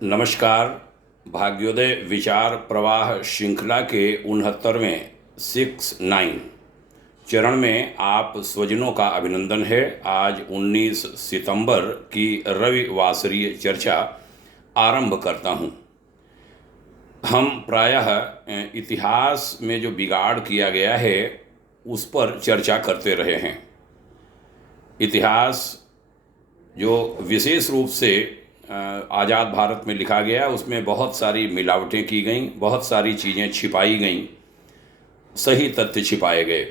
नमस्कार। भाग्योदय विचार प्रवाह श्रृंखला के 69वें 69 चरण में आप स्वजनों का अभिनंदन है। आज 19 सितंबर की रविवासरीय चर्चा आरंभ करता हूँ। हम प्रायः इतिहास में जो बिगाड़ किया गया है उस पर चर्चा करते रहे हैं। इतिहास जो विशेष रूप से आज़ाद भारत में लिखा गया उसमें बहुत सारी मिलावटें की गईं, बहुत सारी चीज़ें छिपाई गईं, सही तथ्य छिपाए गए।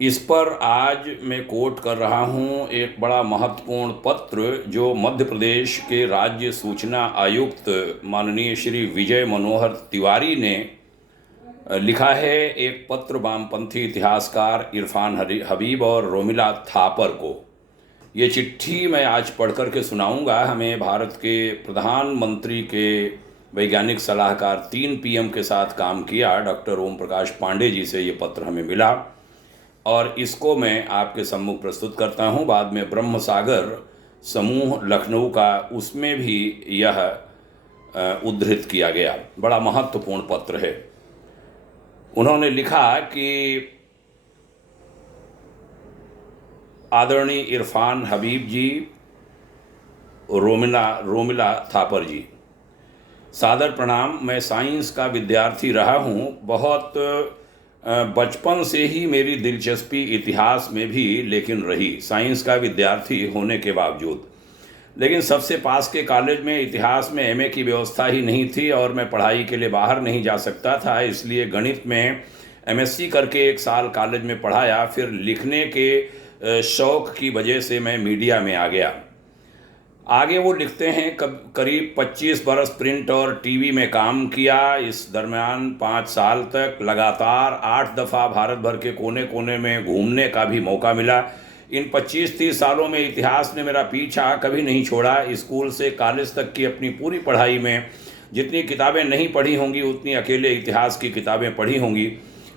इस पर आज मैं कोट कर रहा हूँ एक बड़ा महत्वपूर्ण पत्र जो मध्य प्रदेश के राज्य सूचना आयुक्त माननीय श्री विजय मनोहर तिवारी ने लिखा है। एक पत्र वामपंथी इतिहासकार इरफान हबीब और रोमिला थापर को। ये चिट्ठी मैं आज पढ़ कर के सुनाऊंगा। हमें भारत के प्रधानमंत्री के वैज्ञानिक सलाहकार 3 PM के साथ काम किया डॉक्टर ओम प्रकाश पांडे जी से ये पत्र हमें मिला और इसको मैं आपके सम्मुख प्रस्तुत करता हूँ। बाद में ब्रह्म सागर समूह लखनऊ का उसमें भी यह उद्धृत किया गया। बड़ा महत्वपूर्ण पत्र है। उन्होंने लिखा कि आदरणीय इरफान हबीब जी, रोमिला थापर जी, सादर प्रणाम। मैं साइंस का विद्यार्थी रहा हूँ। बहुत बचपन से ही मेरी दिलचस्पी इतिहास में भी लेकिन रही, साइंस का विद्यार्थी होने के बावजूद। लेकिन सबसे पास के कॉलेज में इतिहास में MA की व्यवस्था ही नहीं थी और मैं पढ़ाई के लिए बाहर नहीं जा सकता था। इसलिए गणित में MSc करके 1 साल कॉलेज में पढ़ाया। फिर लिखने के शौक़ की वजह से मैं मीडिया में आ गया। आगे वो लिखते हैं करीब 25 बरस प्रिंट और टीवी में काम किया। इस दरमियान 5 साल तक लगातार 8 दफ़ा भारत भर के कोने कोने में घूमने का भी मौका मिला। इन 25-30 सालों में इतिहास ने मेरा पीछा कभी नहीं छोड़ा। स्कूल से कॉलेज तक की अपनी पूरी पढ़ाई में जितनी किताबें नहीं पढ़ी होंगी उतनी अकेले इतिहास की किताबें पढ़ी होंगी।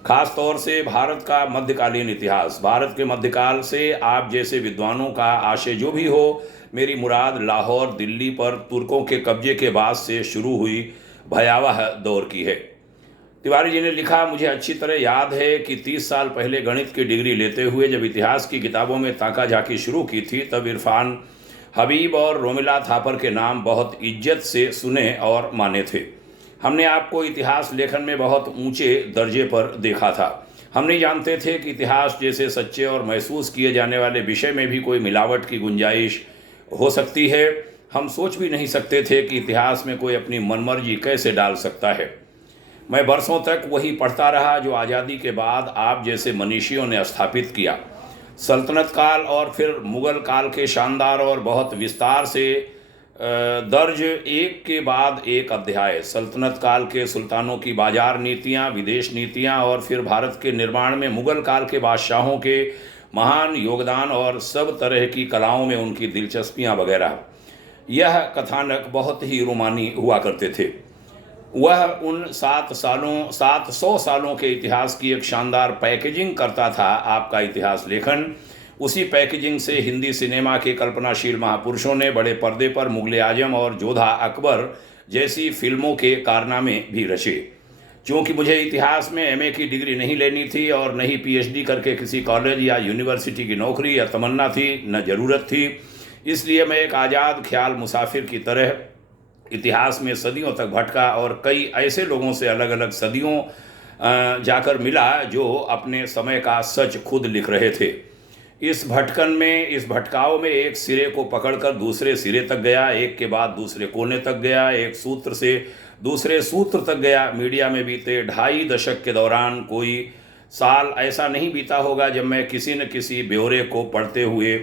ख़ास तौर से भारत का मध्यकालीन इतिहास। भारत के मध्यकाल से आप जैसे विद्वानों का आशय जो भी हो, मेरी मुराद लाहौर दिल्ली पर तुर्कों के कब्जे के बाद से शुरू हुई भयावह दौर की है। तिवारी जी ने लिखा, मुझे अच्छी तरह याद है कि 30 साल पहले गणित की डिग्री लेते हुए जब इतिहास की किताबों में ताका झाकी शुरू की थी तब इरफान हबीब और रोमिला थापर के नाम बहुत इज्जत से सुने और माने थे। हमने आपको इतिहास लेखन में बहुत ऊंचे दर्जे पर देखा था। हम नहीं जानते थे कि इतिहास जैसे सच्चे और महसूस किए जाने वाले विषय में भी कोई मिलावट की गुंजाइश हो सकती है। हम सोच भी नहीं सकते थे कि इतिहास में कोई अपनी मनमर्जी कैसे डाल सकता है। मैं बरसों तक वही पढ़ता रहा जो आज़ादी के बाद आप जैसे मनीषियों ने स्थापित किया। सल्तनत काल और फिर मुग़ल काल के शानदार और बहुत विस्तार से दर्ज एक के बाद एक अध्याय। सल्तनत काल के सुल्तानों की बाजार नीतियाँ, विदेश नीतियाँ और फिर भारत के निर्माण में मुग़ल काल के बादशाहों के महान योगदान और सब तरह की कलाओं में उनकी दिलचस्पियाँ वगैरह। यह कथानक बहुत ही रोमानी हुआ करते थे। वह उन 700 सालों के इतिहास की एक शानदार पैकेजिंग करता था। आपका इतिहास लेखन उसी पैकेजिंग से हिंदी सिनेमा के कल्पनाशील महापुरुषों ने बड़े पर्दे पर मुग़ल आजम और जोधा अकबर जैसी फिल्मों के कारनामे भी रचे। क्योंकि मुझे इतिहास में MA की डिग्री नहीं लेनी थी और न ही PhD करके किसी कॉलेज या यूनिवर्सिटी की नौकरी या तमन्ना थी, न ज़रूरत थी, इसलिए मैं एक आज़ाद ख्याल मुसाफिर की तरह इतिहास में सदियों तक भटका और कई ऐसे लोगों से अलग अलग सदियों जाकर मिला जो अपने समय का सच खुद लिख रहे थे। इस भटकाव में एक सिरे को पकड़कर दूसरे सिरे तक गया, एक के बाद दूसरे कोने तक गया, एक सूत्र से दूसरे सूत्र तक गया। मीडिया में बीते 2.5 दशक के दौरान कोई साल ऐसा नहीं बीता होगा जब मैं किसी न किसी ब्यौरे को पढ़ते हुए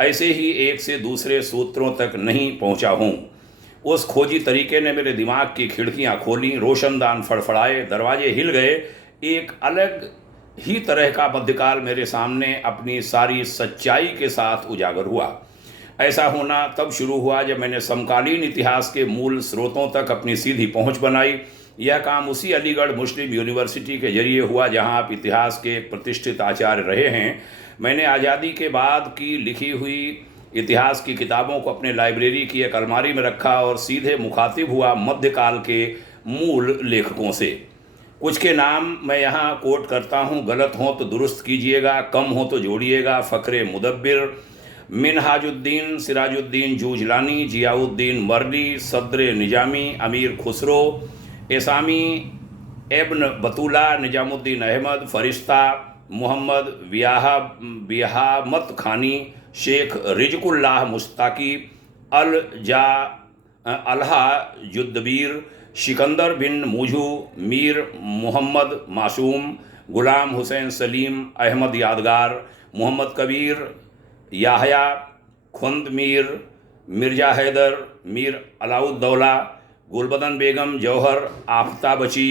ऐसे ही एक से दूसरे सूत्रों तक नहीं पहुंचा हूं। उस खोजी तरीके ने मेरे दिमाग की खिड़कियां खोलीं, रोशनदान फड़फड़ाए, दरवाजे हिल गए। एक अलग ही तरह का मध्यकाल मेरे सामने अपनी सारी सच्चाई के साथ उजागर हुआ। ऐसा होना तब शुरू हुआ जब मैंने समकालीन इतिहास के मूल स्रोतों तक अपनी सीधी पहुंच बनाई। यह काम उसी अलीगढ़ मुस्लिम यूनिवर्सिटी के जरिए हुआ जहां आप इतिहास के एक प्रतिष्ठित आचार्य रहे हैं। मैंने आज़ादी के बाद की लिखी हुई इतिहास की किताबों को अपने लाइब्रेरी की एक अलमारी में रखा और सीधे मुखातिब हुआ मध्यकाल के मूल लेखकों से। कुछ के नाम मैं यहाँ कोट करता हूँ, गलत हो तो दुरुस्त कीजिएगा, कम हो तो जोड़िएगा। फ़ख्रे मुदब्बिर, मिनहाजुद्दीन सिराजुद्दीन जूझलानी, जियाउद्दीन मर्दी, सद्र निजामी, अमीर खुसरो, एसामी एब्न बतूला, निजामुद्दीन अहमद, फरिश्ता, मोहम्मद वियाहमत खानी, शेख रिजकुल्लाह मुश्ताकी, अल्हा जुद्दबीर, सिकंदर बिन मुझू, मीर मोहम्मद मासूम, गुलाम हुसैन सलीम, अहमद यादगार, मोहम्मद कबीर, याहया खुंद मीर, मिर्ज़ा हैदर, मीर अलाउद्दौला, गुलबदन बेगम, जौहर आफ्ताबची,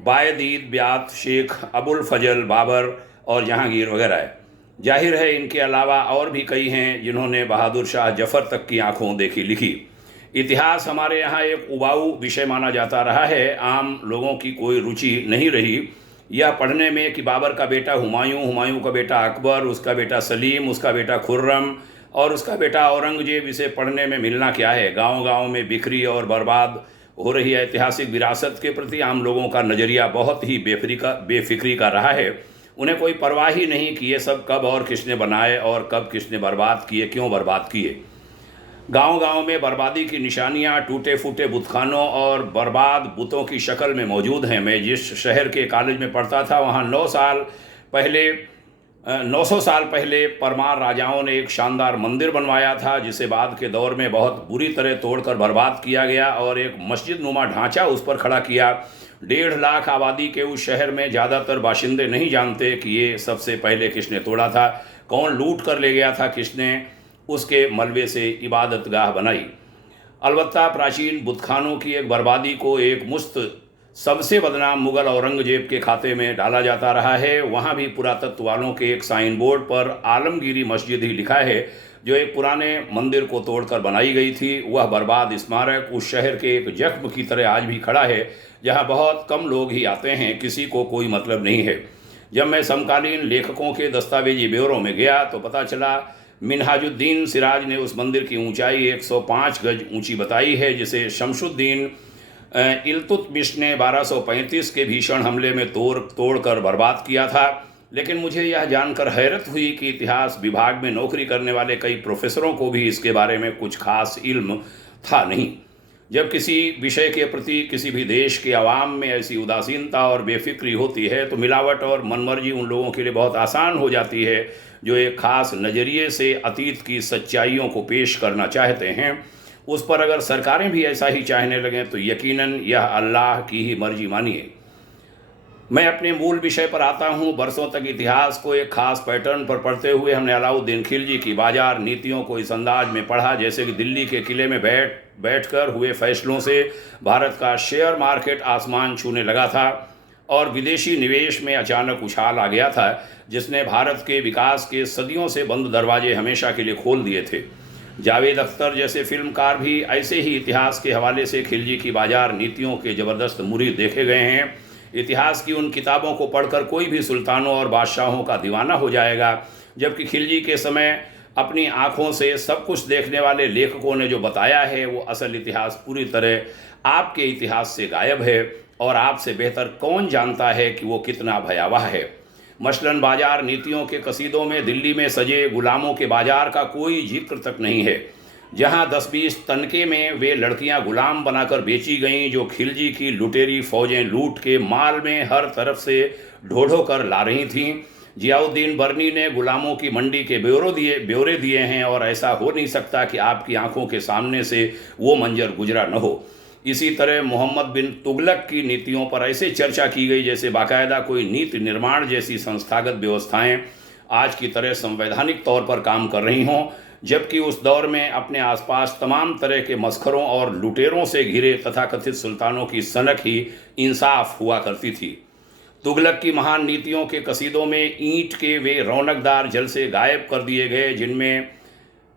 बायदीद ब्यात, शेख अबुल फजल बाबर और जहांगीर वगैरह है। जाहिर है इनके अलावा और भी कई हैं जिन्होंने बहादुर शाह जफ़र तक की आंखों देखी लिखी। इतिहास हमारे यहाँ एक उबाऊ विषय माना जाता रहा है, आम लोगों की कोई रुचि नहीं रही यह पढ़ने में कि बाबर का बेटा हुमायूं, हुमायूं का बेटा अकबर, उसका बेटा सलीम, उसका बेटा खुर्रम और उसका बेटा औरंगजेब, इसे पढ़ने में मिलना क्या है। गांव-गांव में बिखरी और बर्बाद हो रही ऐतिहासिक विरासत के प्रति आम लोगों का नज़रिया बहुत ही बेफिक्री का रहा है। उन्हें कोई परवाह ही नहीं कि ये सब कब और किसने बनाए और कब किसने बर्बाद किए, क्यों बर्बाद किए। गांव-गांव में बर्बादी की निशानियां टूटे फूटे बुतखानों और बर्बाद बुतों की शक्ल में मौजूद हैं। मैं जिस शहर के कॉलेज में पढ़ता था वहाँ 900 साल पहले परमार राजाओं ने एक शानदार मंदिर बनवाया था जिसे बाद के दौर में बहुत बुरी तरह तोड़कर बर्बाद किया गया और एक मस्जिद नुमा ढांचा उस पर खड़ा किया। 1.5 लाख आबादी के उस शहर में ज़्यादातर बाशिंदे नहीं जानते कि ये सबसे पहले किसने तोड़ा था, कौन लूट कर ले गया था, किसने उसके मलबे से इबादतगाह बनाई। अलबत्ता प्राचीन बुतखानों की एक बर्बादी को एक मुश्त सबसे बदनाम मुग़ल औरंगजेब के खाते में डाला जाता रहा है। वहाँ भी पुरातत्व वालों के एक साइन बोर्ड पर आलमगीरी मस्जिद ही लिखा है जो एक पुराने मंदिर को तोड़कर बनाई गई थी। वह बर्बाद स्मारक उस शहर के एक जख्म की तरह आज भी खड़ा है जहाँ बहुत कम लोग ही आते हैं, किसी को कोई मतलब नहीं है। जब मैं समकालीन लेखकों के दस्तावेजी ब्यौरों में गया तो पता चला मिनहाजुद्दीन सिराज ने उस मंदिर की ऊंचाई 105 गज ऊंची बताई है जिसे शमशुद्दीन इल्तुतमिश ने 1235 के भीषण हमले में तोड़कर बर्बाद किया था। लेकिन मुझे यह जानकर हैरत हुई कि इतिहास विभाग में नौकरी करने वाले कई प्रोफेसरों को भी इसके बारे में कुछ खास इल्म था नहीं। जब किसी विषय के प्रति किसी भी देश के अवाम में ऐसी उदासीनता और बेफिक्री होती है तो मिलावट और मनमर्जी उन लोगों के लिए बहुत आसान हो जाती है जो एक ख़ास नज़रिए से अतीत की सच्चाइयों को पेश करना चाहते हैं। उस पर अगर सरकारें भी ऐसा ही चाहने लगें तो यकीनन यह अल्लाह की ही मर्जी मानिए। मैं अपने मूल विषय पर आता हूँ। बरसों तक इतिहास को एक खास पैटर्न पर पढ़ते हुए हमने अलाउद्दीन खिलजी की बाजार नीतियों को इस अंदाज में पढ़ा जैसे कि दिल्ली के किले में बैठकर हुए फैसलों से भारत का शेयर मार्केट आसमान छूने लगा था और विदेशी निवेश में अचानक उछाल आ गया था जिसने भारत के विकास के सदियों से बंद दरवाजे हमेशा के लिए खोल दिए थे। जावेद अख्तर जैसे फिल्मकार भी ऐसे ही इतिहास के हवाले से खिलजी की बाजार नीतियों के ज़बरदस्त मुरीद देखे गए हैं। इतिहास की उन किताबों को पढ़कर कोई भी सुल्तानों और बादशाहों का दीवाना हो जाएगा, जबकि खिलजी के समय अपनी आँखों से सब कुछ देखने वाले लेखकों ने जो बताया है वो असल इतिहास पूरी तरह आपके इतिहास से गायब है और आपसे बेहतर कौन जानता है कि वो कितना भयावह है। मसलन बाजार नीतियों के कसीदों में दिल्ली में सजे गुलामों के बाजार का कोई जिक्र तक नहीं है, जहां 10-20 तनके में वे लड़कियां गुलाम बनाकर बेची गईं जो खिलजी की लुटेरी फौजें लूट के माल में हर तरफ से ढो कर ला रही थीं। जियाउद्दीन बर्नी ने गुलामों की मंडी के ब्यौरे दिए हैं और ऐसा हो नहीं सकता कि आपकी आंखों के सामने से वो मंजर गुजरा न हो। इसी तरह मोहम्मद बिन तुगलक की नीतियों पर ऐसे चर्चा की गई जैसे बाकायदा कोई नीति निर्माण जैसी संस्थागत व्यवस्थाएं आज की तरह संवैधानिक तौर पर काम कर रही हों, जबकि उस दौर में अपने आसपास तमाम तरह के मस्खरों और लुटेरों से घिरे तथाकथित सुल्तानों की सनक ही इंसाफ हुआ करती थी। तुगलक की महान नीतियों के कसीदों में ईंट के वे रौनकदार जलसे गायब कर दिए गए जिनमें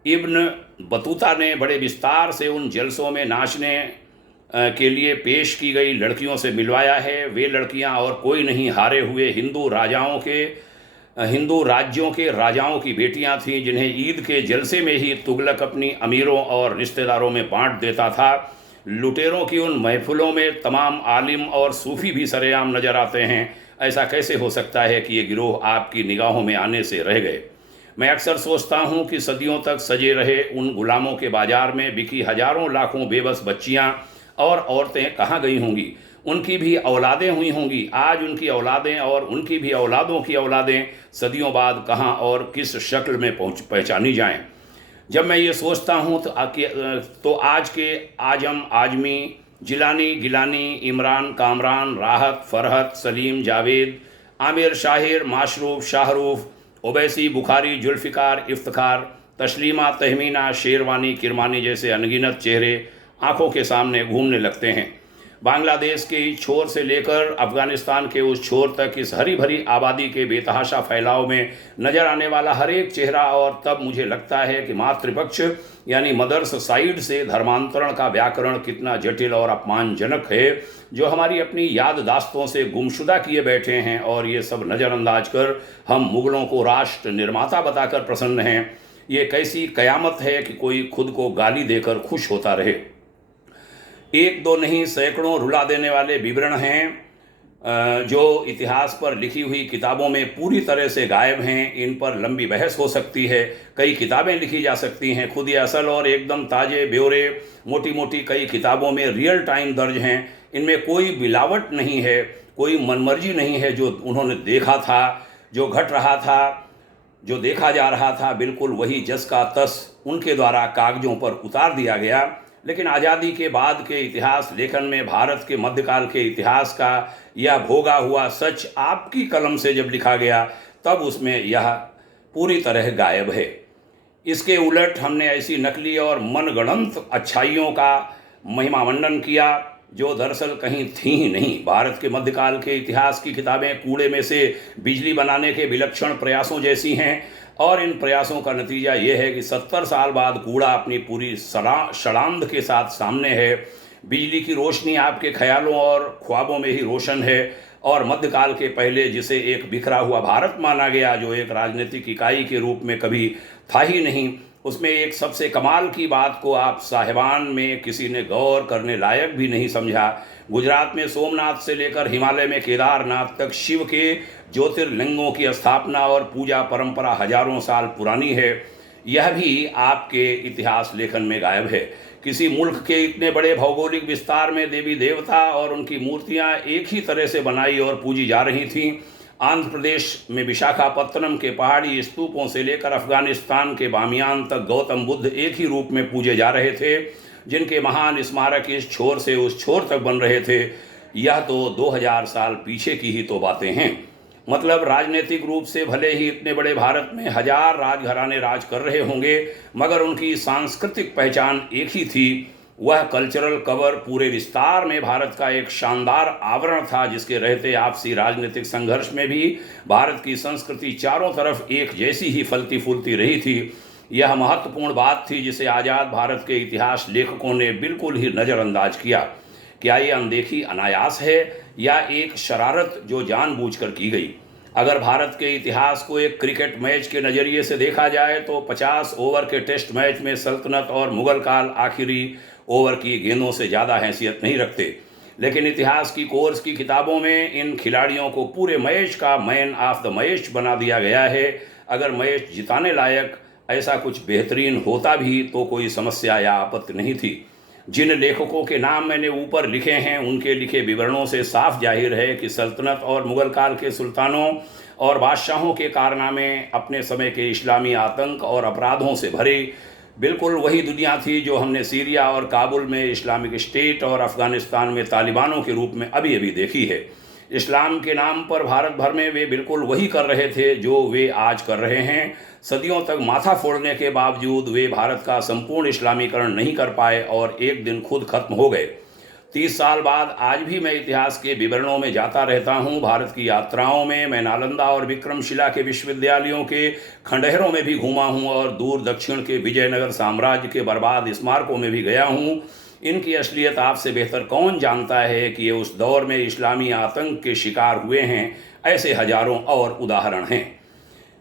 इब्न बतूता ने बड़े विस्तार से उन जलसों में नाचने के लिए पेश की गई लड़कियों से मिलवाया है। वे लड़कियां और कोई नहीं, हारे हुए हिंदू राजाओं हिंदू राज्यों के राजाओं की बेटियां थीं, जिन्हें ईद के जलसे में ही तुगलक अपनी अमीरों और रिश्तेदारों में बांट देता था। लुटेरों की उन महफिलों में तमाम आलिम और सूफ़ी भी सरेआम नज़र आते हैं। ऐसा कैसे हो सकता है कि ये गिरोह आपकी निगाहों में आने से रह गए? मैं अक्सर सोचता हूँ कि सदियों तक सजे रहे उन गुलामों के बाजार में बिकी हजारों लाखों बेबस बच्चियाँ और औरतें कहाँ गई होंगी? उनकी भी औलादें हुई होंगी। आज उनकी औलादें और उनकी भी औलादों की औलादें सदियों बाद कहाँ और किस शक्ल में पहचानी जाएं? जब मैं ये सोचता हूँ तो आज के आजम, आजमी, जिलानी, गिलानी, इमरान, कामरान, राहत, फरहत, सलीम, जावेद, आमिर, शाहिर, माशरूफ, शाहरूफ, ओवैसी, बुखारी, जुल्फ़िकार, इफ्तिखार, तस्लीमा, तहमीना, शेरवानी, किरमानी जैसे अनगिनत चेहरे आंखों के सामने घूमने लगते हैं। बांग्लादेश के इस छोर से लेकर अफ़गानिस्तान के उस छोर तक इस हरी भरी आबादी के बेतहाशा फैलाव में नज़र आने वाला हर एक चेहरा, और तब मुझे लगता है कि मातृपक्ष यानी मदर्स साइड से धर्मांतरण का व्याकरण कितना जटिल और अपमानजनक है, जो हमारी अपनी याददाश्तों से गुमशुदा किए बैठे हैं। और ये सब नज़रअंदाज कर हम मुग़लों को राष्ट्र निर्माता बताकर प्रसन्न हैं। ये कैसी कयामत है कि कोई खुद को गाली देकर खुश होता रहे। एक दो नहीं, सैकड़ों रुला देने वाले विवरण हैं जो इतिहास पर लिखी हुई किताबों में पूरी तरह से गायब हैं। इन पर लंबी बहस हो सकती है, कई किताबें लिखी जा सकती हैं। खुद ये असल और एकदम ताज़े ब्यौरे मोटी मोटी कई किताबों में रियल टाइम दर्ज हैं। इनमें कोई मिलावट नहीं है, कोई मनमर्जी नहीं है। जो उन्होंने देखा था, जो घट रहा था, जो देखा जा रहा था, बिल्कुल वही जस का तस उनके द्वारा कागज़ों पर उतार दिया गया। लेकिन आज़ादी के बाद के इतिहास लेखन में भारत के मध्यकाल के इतिहास का यह भोगा हुआ सच आपकी कलम से जब लिखा गया, तब उसमें यह पूरी तरह गायब है। इसके उलट हमने ऐसी नकली और मनगढ़ंत अच्छाइयों का महिमामंडन किया जो दरअसल कहीं थी ही नहीं। भारत के मध्यकाल के इतिहास की किताबें कूड़े में से बिजली बनाने के विलक्षण प्रयासों जैसी हैं, और इन प्रयासों का नतीजा ये है कि 70 साल बाद कूड़ा अपनी पूरी शड़ांध के साथ सामने है। बिजली की रोशनी आपके ख्यालों और ख्वाबों में ही रोशन है, और मध्यकाल के पहले जिसे एक बिखरा हुआ भारत माना गया, जो एक राजनीतिक इकाई के रूप में कभी था ही नहीं, उसमें एक सबसे कमाल की बात को आप साहिबान में किसी ने गौर करने लायक भी नहीं समझा। गुजरात में सोमनाथ से लेकर हिमालय में केदारनाथ तक शिव के ज्योतिर्लिंगों की स्थापना और पूजा परंपरा हजारों साल पुरानी है। यह भी आपके इतिहास लेखन में गायब है। किसी मुल्क के इतने बड़े भौगोलिक विस्तार में देवी देवता और उनकी मूर्तियां एक ही तरह से बनाई और पूजी जा रही थीं। आंध्र प्रदेश में विशाखापत्तनम के पहाड़ी स्तूपों से लेकर अफगानिस्तान के बामियान तक गौतम बुद्ध एक ही रूप में पूजे जा रहे थे, जिनके महान स्मारक इस छोर से उस छोर तक बन रहे थे। यह तो 2000 साल पीछे की ही तो बातें हैं। मतलब राजनीतिक रूप से भले ही इतने बड़े भारत में हजार राजघराने राज कर रहे होंगे, मगर उनकी सांस्कृतिक पहचान एक ही थी। वह कल्चरल कवर पूरे विस्तार में भारत का एक शानदार आवरण था, जिसके रहते आपसी राजनीतिक संघर्ष में भी भारत की संस्कृति चारों तरफ एक जैसी ही फलती फूलती रही थी। यह महत्वपूर्ण बात थी जिसे आज़ाद भारत के इतिहास लेखकों ने बिल्कुल ही नज़रअंदाज किया। क्या ये अनदेखी अनायास है या एक शरारत जो जानबूझकर की गई? अगर भारत के इतिहास को एक क्रिकेट मैच के नज़रिए से देखा जाए तो 50 ओवर के टेस्ट मैच में सल्तनत और मुगल काल आखिरी ओवर की गेंदों से ज़्यादा हैसियत नहीं रखते। लेकिन इतिहास की कोर्स की किताबों में इन खिलाड़ियों को पूरे मैच का मैन ऑफ द मैच बना दिया गया है। अगर मैच जिताने लायक ऐसा कुछ बेहतरीन होता भी तो कोई समस्या या आपत्ति नहीं थी। जिन लेखकों के नाम मैंने ऊपर लिखे हैं, उनके लिखे विवरणों से साफ जाहिर है कि सल्तनत और मुगल काल के सुल्तानों और बादशाहों के कारनामे अपने समय के इस्लामी आतंक और अपराधों से भरे बिल्कुल वही दुनिया थी जो हमने सीरिया और काबुल में इस्लामिक स्टेट और अफ़गानिस्तान में तालिबानों के रूप में अभी अभी देखी है। इस्लाम के नाम पर भारत भर में वे बिल्कुल वही कर रहे थे जो वे आज कर रहे हैं। सदियों तक माथा फोड़ने के बावजूद वे भारत का संपूर्ण इस्लामीकरण नहीं कर पाए और एक दिन खुद खत्म हो गए। 30 साल बाद आज भी मैं इतिहास के विवरणों में जाता रहता हूँ। भारत की यात्राओं में मैं नालंदा और विक्रमशिला के विश्वविद्यालयों के खंडहरों में भी घूमा हूँ और दूर दक्षिण के विजयनगर साम्राज्य के बर्बाद स्मारकों में भी गया हूँ। इनकी असलियत आपसे बेहतर कौन जानता है कि ये उस दौर में इस्लामी आतंक के शिकार हुए हैं। ऐसे हजारों और उदाहरण हैं।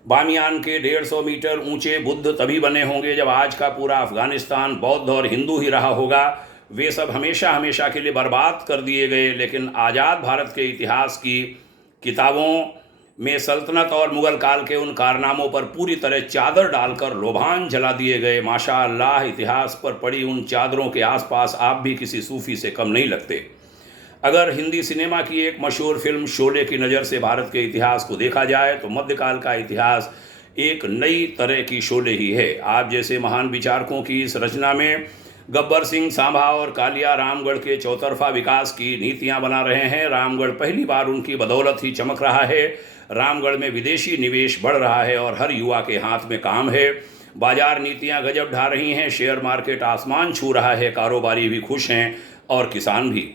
बामियान के 150 मीटर ऊंचे बुद्ध तभी बने होंगे जब आज का पूरा अफगानिस्तान बौद्ध और हिंदू ही रहा होगा। वे सब हमेशा हमेशा के लिए बर्बाद कर दिए गए, लेकिन आज़ाद भारत के इतिहास की किताबों में सल्तनत और मुग़ल काल के उन कारनामों पर पूरी तरह चादर डालकर लोभान जला दिए गए। माशा अल्लाह, इतिहास पर पड़ी उन चादरों के आसपास आप भी किसी सूफ़ी से कम नहीं लगते। अगर हिंदी सिनेमा की एक मशहूर फिल्म शोले की नज़र से भारत के इतिहास को देखा जाए तो मध्यकाल का इतिहास एक नई तरह की शोले ही है। आप जैसे महान विचारकों की इस रचना में गब्बर सिंह सांभा और कालिया रामगढ़ के चौतरफा विकास की नीतियां बना रहे हैं। रामगढ़ पहली बार उनकी बदौलत ही चमक रहा है। रामगढ़ में विदेशी निवेश बढ़ रहा है और हर युवा के हाथ में काम है। बाजार नीतियां गजब ढा रही हैं, शेयर मार्केट आसमान छू रहा है, कारोबारी भी खुश हैं और किसान भी।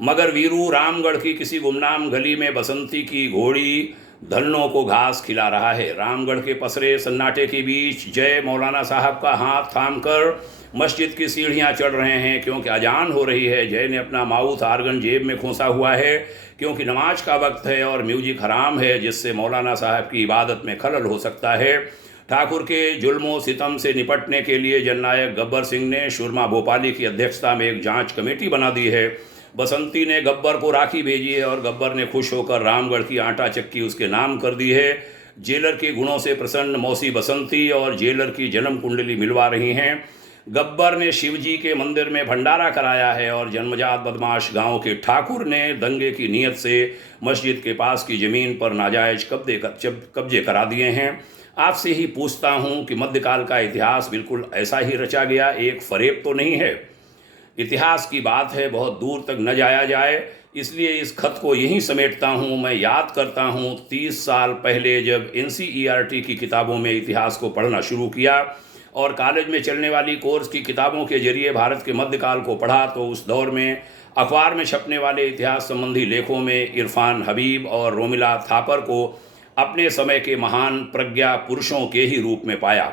मगर वीरू रामगढ़ की किसी गुमनाम गली में बसंती की घोड़ी धन्नों को घास खिला रहा है। रामगढ़ के पसरे सन्नाटे के बीच जय मौलाना साहब का हाथ थामकर मस्जिद की सीढ़ियां चढ़ रहे हैं, क्योंकि अजान हो रही है। जय ने अपना माउथ आर्गन जेब में खोसा हुआ है, क्योंकि नमाज का वक्त है और म्यूजिक हराम है, जिससे मौलाना साहब की इबादत में खलल हो सकता है। ठाकुर के जुल्मों सितम से निपटने के लिए जननायक गब्बर सिंह ने सुरमा भोपाली की अध्यक्षता में एक जांच कमेटी बना दी है। बसंती ने गब्बर को राखी भेजी है और गब्बर ने खुश होकर रामगढ़ की आटा चक्की उसके नाम कर दी है। जेलर के गुणों से प्रसन्न मौसी बसंती और जेलर की जन्म कुंडली मिलवा रही हैं। गब्बर ने शिवजी के मंदिर में भंडारा कराया है और जन्मजात बदमाश गांव के ठाकुर ने दंगे की नीयत से मस्जिद के पास की ज़मीन पर नाजायज कब्जे करा दिए हैं। आपसे ही पूछता हूं कि मध्यकाल का इतिहास बिल्कुल ऐसा ही रचा गया एक फरेब तो नहीं है? इतिहास की बात है, बहुत दूर तक न जाया जाए, इसलिए इस खत को यहीं समेटता हूँ। मैं याद करता हूँ 30 साल पहले जब NCERT की किताबों में इतिहास को पढ़ना शुरू किया और कॉलेज में चलने वाली कोर्स की किताबों के जरिए भारत के मध्यकाल को पढ़ा, तो उस दौर में अखबार में छपने वाले इतिहास संबंधी लेखों में इरफान हबीब और रोमिला थापर को अपने समय के महान प्रज्ञा पुरुषों के ही रूप में पाया।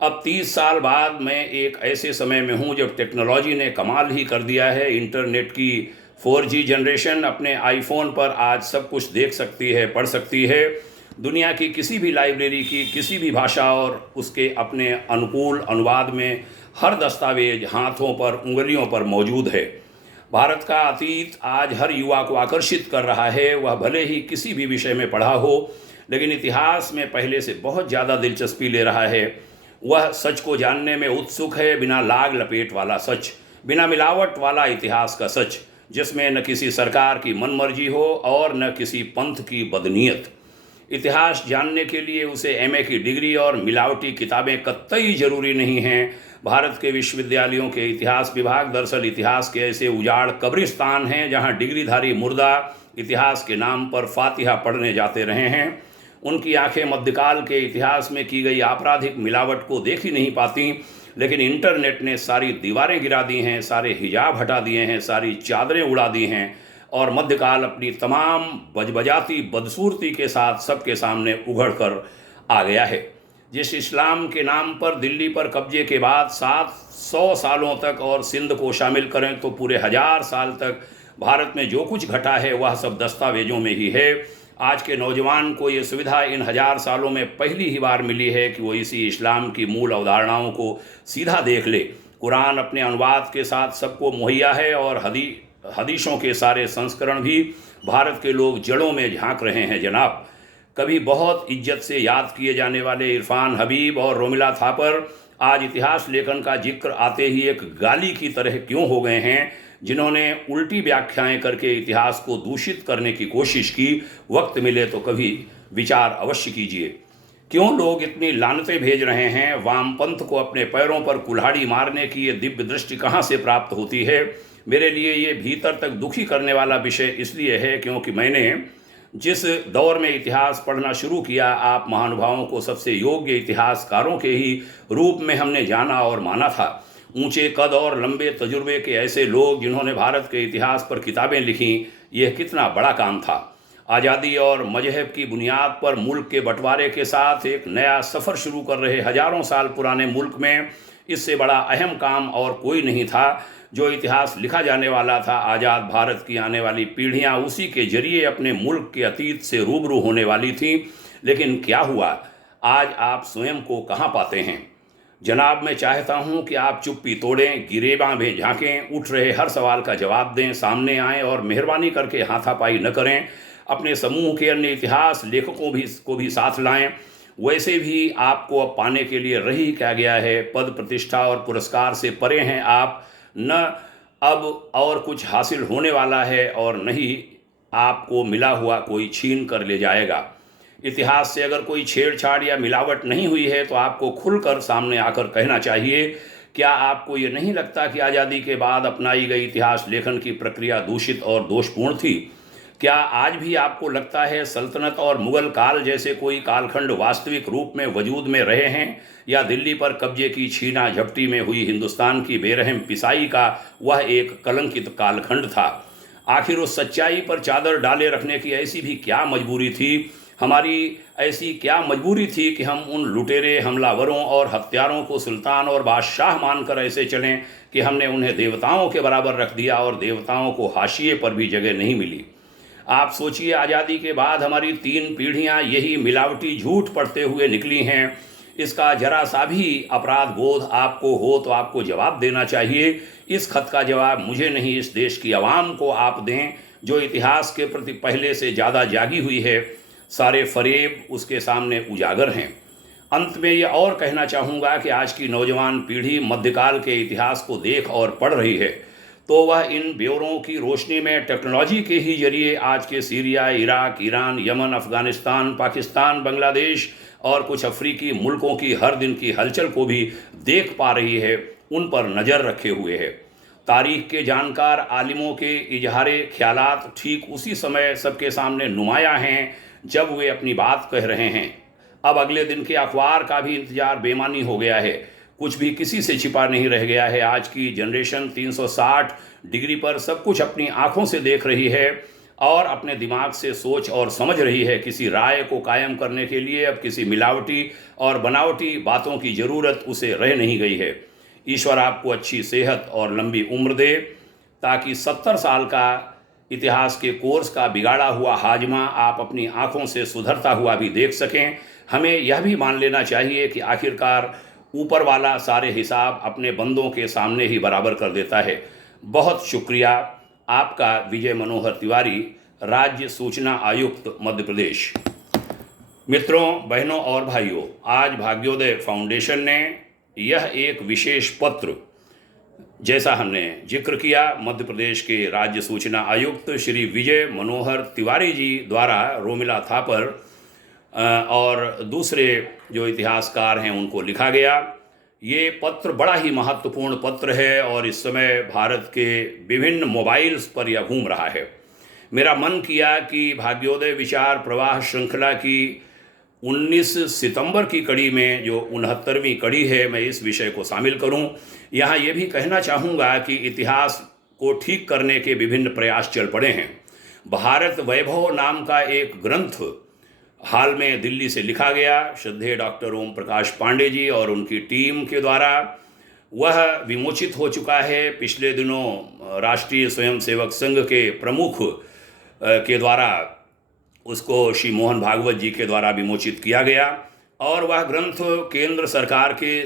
अब 30 साल बाद मैं एक ऐसे समय में हूँ जब टेक्नोलॉजी ने कमाल ही कर दिया है। इंटरनेट की 4G जनरेशन अपने आईफोन पर आज सब कुछ देख सकती है, पढ़ सकती है। दुनिया की किसी भी लाइब्रेरी की किसी भी भाषा और उसके अपने अनुकूल अनुवाद में हर दस्तावेज हाथों पर उंगलियों पर मौजूद है। भारत का अतीत आज हर युवा को आकर्षित कर रहा है। वह भले ही किसी भी विषय में पढ़ा हो, लेकिन इतिहास में पहले से बहुत ज़्यादा दिलचस्पी ले रहा है। वह सच को जानने में उत्सुक है, बिना लाग लपेट वाला सच, बिना मिलावट वाला इतिहास का सच, जिसमें न किसी सरकार की मनमर्जी हो और न किसी पंथ की बदनीयत। इतिहास जानने के लिए उसे MA की डिग्री और मिलावटी किताबें कतई जरूरी नहीं हैं। भारत के विश्वविद्यालयों के इतिहास विभाग दरअसल इतिहास के ऐसे उजाड़ कब्रिस्तान हैं जहां डिग्रीधारी मुर्दा इतिहास के नाम पर फातिहा पढ़ने जाते रहे हैं। उनकी आंखें मध्यकाल के इतिहास में की गई आपराधिक मिलावट को देख ही नहीं पाती, लेकिन इंटरनेट ने सारी दीवारें गिरा दी हैं, सारे हिजाब हटा दिए हैं, सारी चादरें उड़ा दी हैं और मध्यकाल अपनी तमाम बजबजाती बदसूरती के साथ सबके सामने उघड़ कर आ गया है। जिस इस्लाम के नाम पर दिल्ली पर कब्जे के बाद 700 सालों तक और सिंध को शामिल करें तो पूरे 1000 साल तक भारत में जो कुछ घटा है वह सब दस्तावेजों में ही है। आज के नौजवान को ये सुविधा इन 1000 सालों में पहली ही बार मिली है कि वो इसी इस्लाम की मूल अवधारणाओं को सीधा देख ले। कुरान अपने अनुवाद के साथ सबको मुहैया है और हदीसों के सारे संस्करण भी भारत के लोग जड़ों में झांक रहे हैं। जनाब, कभी बहुत इज्जत से याद किए जाने वाले इरफान हबीब और रोमिला थापर आज इतिहास लेखन का जिक्र आते ही एक गाली की तरह क्यों हो गए हैं, जिन्होंने उल्टी व्याख्याएं करके इतिहास को दूषित करने की कोशिश की। वक्त मिले तो कभी विचार अवश्य कीजिए। क्यों लोग इतनी लानतें भेज रहे हैं? वामपंथ को अपने पैरों पर कुल्हाड़ी मारने की ये दिव्य दृष्टि कहाँ से प्राप्त होती है? मेरे लिए ये भीतर तक दुखी करने वाला विषय इसलिए है क्योंकि मैंने जिस दौर में इतिहास पढ़ना शुरू किया, आप महानुभावों को सबसे योग्य इतिहासकारों के ही रूप में हमने जाना और माना था। ऊंचे कद और लंबे तजुर्बे के ऐसे लोग जिन्होंने भारत के इतिहास पर किताबें लिखीं, यह कितना बड़ा काम था। आज़ादी और मजहब की बुनियाद पर मुल्क के बंटवारे के साथ एक नया सफ़र शुरू कर रहे हजारों साल पुराने मुल्क में इससे बड़ा अहम काम और कोई नहीं था। जो इतिहास लिखा जाने वाला था, आज़ाद भारत की आने वाली पीढ़ियां उसी के जरिए अपने मुल्क के अतीत से रूबरू होने वाली थीं। लेकिन क्या हुआ? आज आप स्वयं को कहाँ पाते हैं? जनाब, मैं चाहता हूं कि आप चुप्पी तोड़ें, गिरेबां में झांकें, उठ रहे हर सवाल का जवाब दें, सामने आएं और मेहरबानी करके हाथापाई न करें। अपने समूह के अन्य इतिहास लेखकों को भी साथ लाएं। वैसे भी आपको अब पाने के लिए रही क्या गया है? पद, प्रतिष्ठा और पुरस्कार से परे हैं आप। न अब और कुछ हासिल होने वाला है और न ही आपको मिला हुआ कोई छीन कर ले जाएगा। इतिहास से अगर कोई छेड़छाड़ या मिलावट नहीं हुई है तो आपको खुलकर सामने आकर कहना चाहिए। क्या आपको ये नहीं लगता कि आज़ादी के बाद अपनाई गई इतिहास लेखन की प्रक्रिया दूषित और दोषपूर्ण थी? क्या आज भी आपको लगता है सल्तनत और मुगल काल जैसे कोई कालखंड वास्तविक रूप में वजूद में रहे हैं, या दिल्ली पर कब्जे की छीना झपटी में हुई हिंदुस्तान की बेरहम पिसाई का वह एक कलंकित कालखंड था? आखिर उस सच्चाई पर चादर डाले रखने की ऐसी भी क्या मजबूरी थी? हमारी ऐसी क्या मजबूरी थी कि हम उन लुटेरे हमलावरों और हत्यारों को सुल्तान और बादशाह मानकर ऐसे चलें कि हमने उन्हें देवताओं के बराबर रख दिया और देवताओं को हाशिए पर भी जगह नहीं मिली? आप सोचिए, आज़ादी के बाद हमारी 3 पीढ़ियां यही मिलावटी झूठ पढ़ते हुए निकली हैं। इसका जरा सा भी अपराध बोध आपको हो तो आपको जवाब देना चाहिए। इस खत का जवाब मुझे नहीं, इस देश की आवाम को आप दें, जो इतिहास के प्रति पहले से ज़्यादा जागी हुई है। सारे फरेब उसके सामने उजागर हैं। अंत में ये और कहना चाहूँगा कि आज की नौजवान पीढ़ी मध्यकाल के इतिहास को देख और पढ़ रही है, तो वह इन ब्यौरों की रोशनी में टेक्नोलॉजी के ही जरिए आज के Syria, Iraq, Iran, Yemen, Afghanistan, Pakistan, Bangladesh और कुछ अफ्रीकी मुल्कों की हर दिन की हलचल को भी देख पा रही है, उन पर नज़र रखे हुए है। तारीख के जानकार आलिमों के इजहारे ख्यालात ठीक उसी समय सबके सामने नुमाया हैं जब वे अपनी बात कह रहे हैं। अब अगले दिन के अखबार का भी इंतजार बेमानी हो गया है। कुछ भी किसी से छिपा नहीं रह गया है। आज की जनरेशन 360 डिग्री पर सब कुछ अपनी आंखों से देख रही है और अपने दिमाग से सोच और समझ रही है। किसी राय को कायम करने के लिए अब किसी मिलावटी और बनावटी बातों की ज़रूरत उसे रह नहीं गई है। ईश्वर आपको अच्छी सेहत और लंबी उम्र दे ताकि 70 साल का इतिहास के कोर्स का बिगाड़ा हुआ हाजमा आप अपनी आंखों से सुधरता हुआ भी देख सकें। हमें यह भी मान लेना चाहिए कि आखिरकार ऊपर वाला सारे हिसाब अपने बंदों के सामने ही बराबर कर देता है। बहुत शुक्रिया। आपका विजय मनोहर तिवारी, राज्य सूचना आयुक्त, मध्य प्रदेश। मित्रों, बहनों और भाइयों, आज भाग्योदय फाउंडेशन ने यह एक विशेष पत्र, जैसा हमने जिक्र किया, मध्य प्रदेश के राज्य सूचना आयुक्त श्री विजय मनोहर तिवारी जी द्वारा रोमिला थापर और दूसरे जो इतिहासकार हैं उनको लिखा गया। ये पत्र बड़ा ही महत्वपूर्ण पत्र है और इस समय भारत के विभिन्न मोबाइल्स पर यह घूम रहा है। मेरा मन किया कि भाग्योदय विचार प्रवाह श्रृंखला की 19 सितंबर की कड़ी में, जो 69वीं कड़ी है, मैं इस विषय को शामिल करूं। यहाँ ये भी कहना चाहूँगा कि इतिहास को ठीक करने के विभिन्न प्रयास चल पड़े हैं। भारत वैभव नाम का एक ग्रंथ हाल में दिल्ली से लिखा गया, श्रद्धेय डॉक्टर ओम प्रकाश पांडे जी और उनकी टीम के द्वारा। वह विमोचित हो चुका है। पिछले दिनों राष्ट्रीय स्वयंसेवक संघ के प्रमुख के द्वारा उसको श्री मोहन भागवत जी के द्वारा विमोचित किया गया और वह ग्रंथ केंद्र सरकार के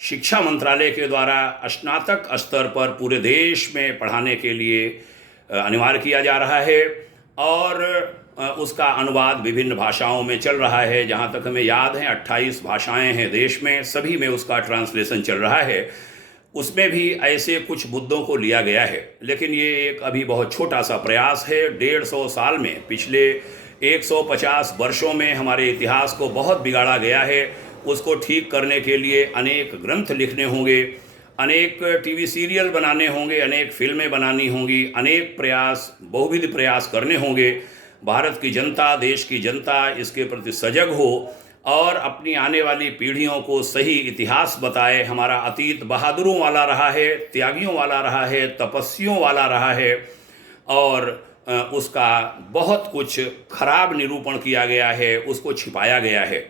शिक्षा मंत्रालय के द्वारा स्नातक स्तर पर पूरे देश में पढ़ाने के लिए अनिवार्य किया जा रहा है और उसका अनुवाद विभिन्न भाषाओं में चल रहा है। जहाँ तक हमें याद है 28 भाषाएं हैं देश में, सभी में उसका ट्रांसलेशन चल रहा है। उसमें भी ऐसे कुछ मुद्दों को लिया गया है, लेकिन ये एक अभी बहुत छोटा सा प्रयास है। 150 साल में, पिछले 150 वर्षों में हमारे इतिहास को बहुत बिगाड़ा गया है। उसको ठीक करने के लिए अनेक ग्रंथ लिखने होंगे, अनेक टीवी सीरियल बनाने होंगे, अनेक फिल्में बनानी होंगी, अनेक प्रयास, बहुविध प्रयास करने होंगे। भारत की जनता, देश की जनता इसके प्रति सजग हो और अपनी आने वाली पीढ़ियों को सही इतिहास बताए। हमारा अतीत बहादुरों वाला रहा है, त्यागियों वाला रहा है, तपस्वियों वाला रहा है और उसका बहुत कुछ खराब निरूपण किया गया है, उसको छिपाया गया है।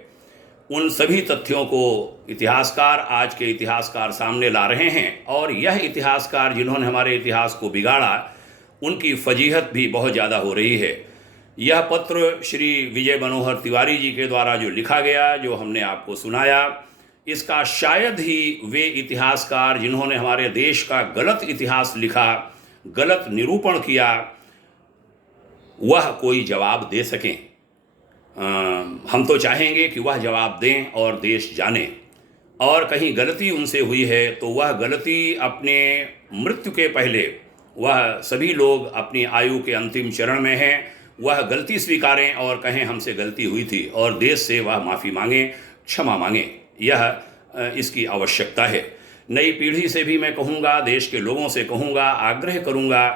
उन सभी तथ्यों को इतिहासकार, आज के इतिहासकार सामने ला रहे हैं और यह इतिहासकार जिन्होंने हमारे इतिहास को बिगाड़ा, उनकी फजीहत भी बहुत ज़्यादा हो रही है। यह पत्र श्री विजय मनोहर तिवारी जी के द्वारा जो लिखा गया, जो हमने आपको सुनाया, इसका शायद ही वे इतिहासकार जिन्होंने हमारे देश का गलत इतिहास लिखा, गलत निरूपण किया, वह कोई जवाब दे सकें। हम तो चाहेंगे कि वह जवाब दें और देश जाने, और कहीं गलती उनसे हुई है तो वह गलती अपने मृत्यु के पहले, वह सभी लोग अपनी आयु के अंतिम चरण में हैं, वह गलती स्वीकारें और कहें हमसे गलती हुई थी, और देश से वह माफ़ी मांगें, क्षमा मांगें। यह इसकी आवश्यकता है। नई पीढ़ी से भी मैं कहूँगा, देश के लोगों से कहूँगा, आग्रह करूँगा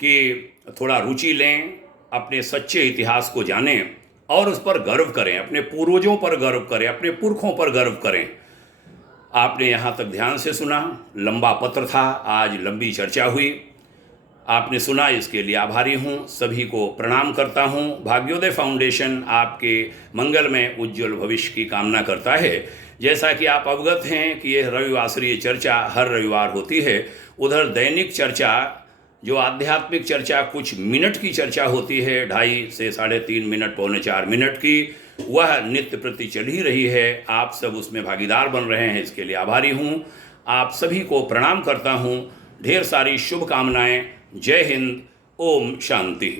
कि थोड़ा रुचि लें, अपने सच्चे इतिहास को जानें और उस पर गर्व करें, अपने पूर्वजों पर गर्व करें, अपने पुरखों पर गर्व करें। आपने यहाँ तक ध्यान से सुना, लंबा पत्र था, आज लंबी चर्चा हुई, आपने सुना, इसके लिए आभारी हूँ। सभी को प्रणाम करता हूँ। भाग्योदय फाउंडेशन आपके मंगलमय उज्ज्वल भविष्य की कामना करता है। जैसा कि आप अवगत हैं कि यह रविवासरीय चर्चा हर रविवार होती है, उधर दैनिक चर्चा, जो आध्यात्मिक चर्चा कुछ मिनट की चर्चा होती है, 2.5 से 3.5 मिनट, 3.25 मिनट की, वह नित्य प्रति चल ही रही है। आप सब उसमें भागीदार बन रहे हैं, इसके लिए आभारी हूँ। आप सभी को प्रणाम करता हूँ। ढेर सारी शुभकामनाएं। जय हिंद। ओम शांति।